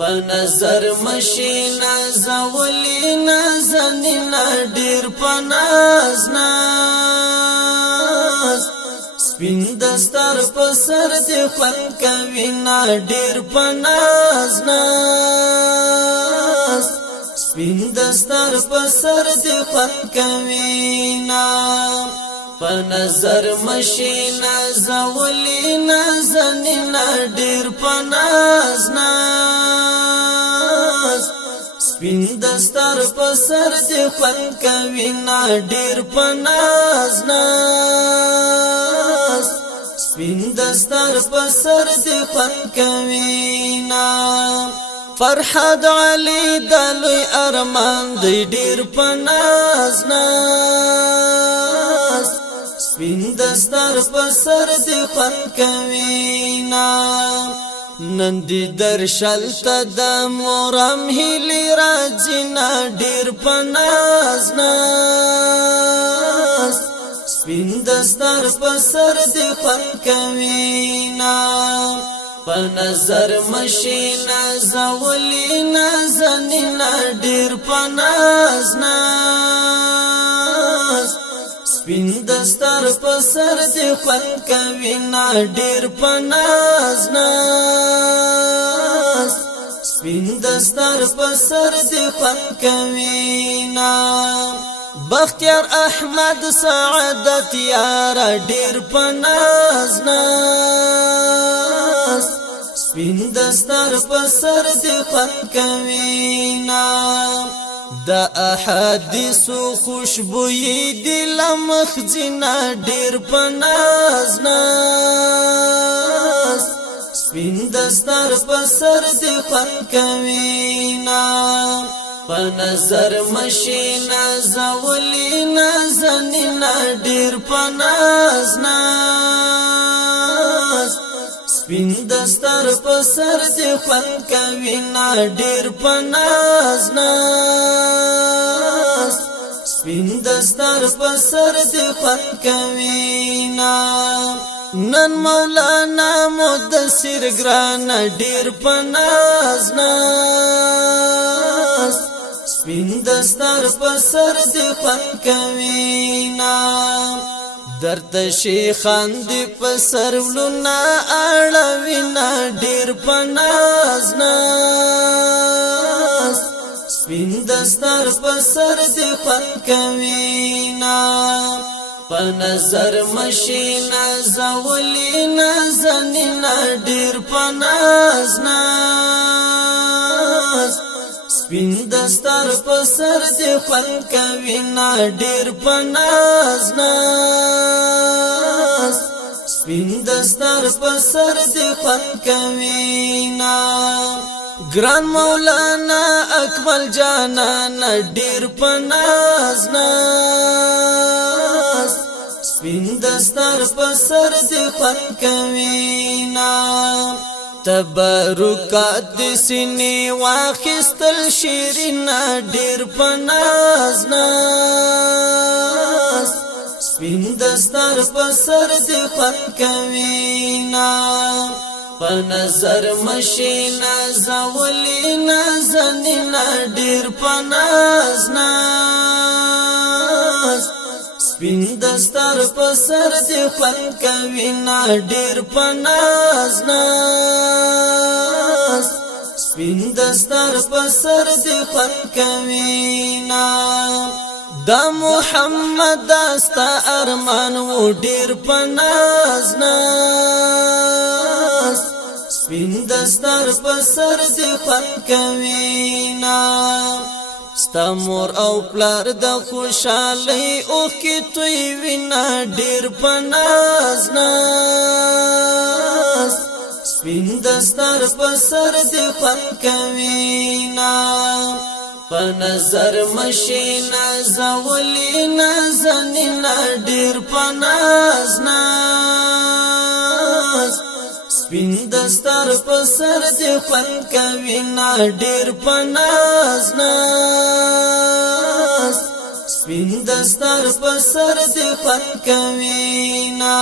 په نظر مشینا زولی نازنینا ډیر په ناز ناز سپین دستار په سر دې خوند کوي نا ډیر په ناز ناز سپین دستار په سر دې خوند کوي نا په نظر مشینا زولی نازنینا ډیر په ناز ناز سپین دستار په سر دې خوند کوي نا ډیر په ناز ناز سپین دستار په سر دې خوند کوي نا فرحت علی دلوی ارمان دی ډیر په ناز ناز سپین دستار په سر دې خوند کوي نا نندی درشل تا د مورم هلی راځي نا ډیر په ناز ناز سپین دستار په سر دې خوند کوي نا په نظر مشینا زولی نازنینا ډیر په ناز ناز سپین دستار په سر دې خوند کوي نا ډیر په ناز ناز سپین دستار په سر دې خوند کوي نا بختیار احمد سعادت یار ډیر په ناز ناز سپین دستار په سر دې خوند کوي نا دا احادیثو خوشبوئی دل مخزینا ډیر په ناز ناز سپین دستار په سر دې خوند کوي نا په نظر مشینا زولی نازنینا ډیر په ناز ناز سپین دستار په سر دې خوند کوي نا ډیر په ناز ناز سپین دستار په سر دې خوند کوي نا نن مولانا مدثر ګران ډیر په ناز ناز سپین دستار په سر دې خوند کوي نا درد شیخان دی په سرولنا اړوینا ډیر په ناز ناز سپین دستار په سر دې خوند کوي نا په نظر مشینا زولی نازنینا ډیر په ناز ناز سپین دستار په سر دې خوند کوي نا ډیر په ناز ناز سپین دستار په سر دې خوند کوي نا ګران مولانا اکمل جانان ډیر په ناز ناز سپین دستار په سر دې خوند کوي نا تبرکات دې سینې واخیستل شیرینا ډیر په ناز ناز سپین دستار په سر دې خوند کوي نا په نظر مشینا زولی نازنینا ډیر په ناز ناز سپین دستار په سر دې خوند کوي نا ډیر په ناز ناز سپین دستار په سر دې خوند کوي نا دا محمد داستا ارمان و ډیر په ناز ناز سپین دستار په سر دې خوند کوي نا ستا مور او پلار د خوشالۍ اوښکې توی وینا ډیر په ناز ناز سپین دستار په سر دې خوند کوي نا په نظر مشینا زولی نازنینا ډیر په ناز ناز سپین دستار په سر دې خوند کوي نا ډیر په ناز ناز سپین دستار په سر دې خوند کوي نا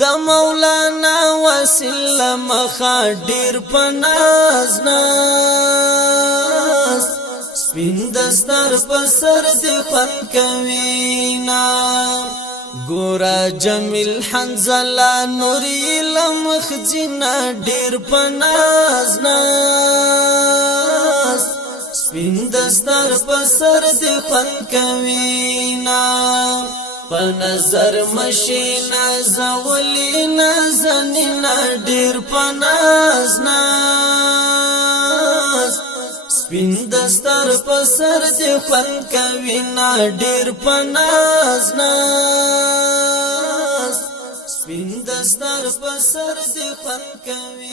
د مولانا وسیله مخا ډیر پناز ناز سپین دستار پسر دی خون کوینا ګورا جمیل حنزله نوری لمخ جنا ډیر پناز ناز سپین دستار پسر دی خون کوینا په نظر مشینا زولی نازنینا ډیر پناز ناز سپین دستار پسر دی خون کوینا ډیر پناز ناز سپین دستار پسر دی خون کوینا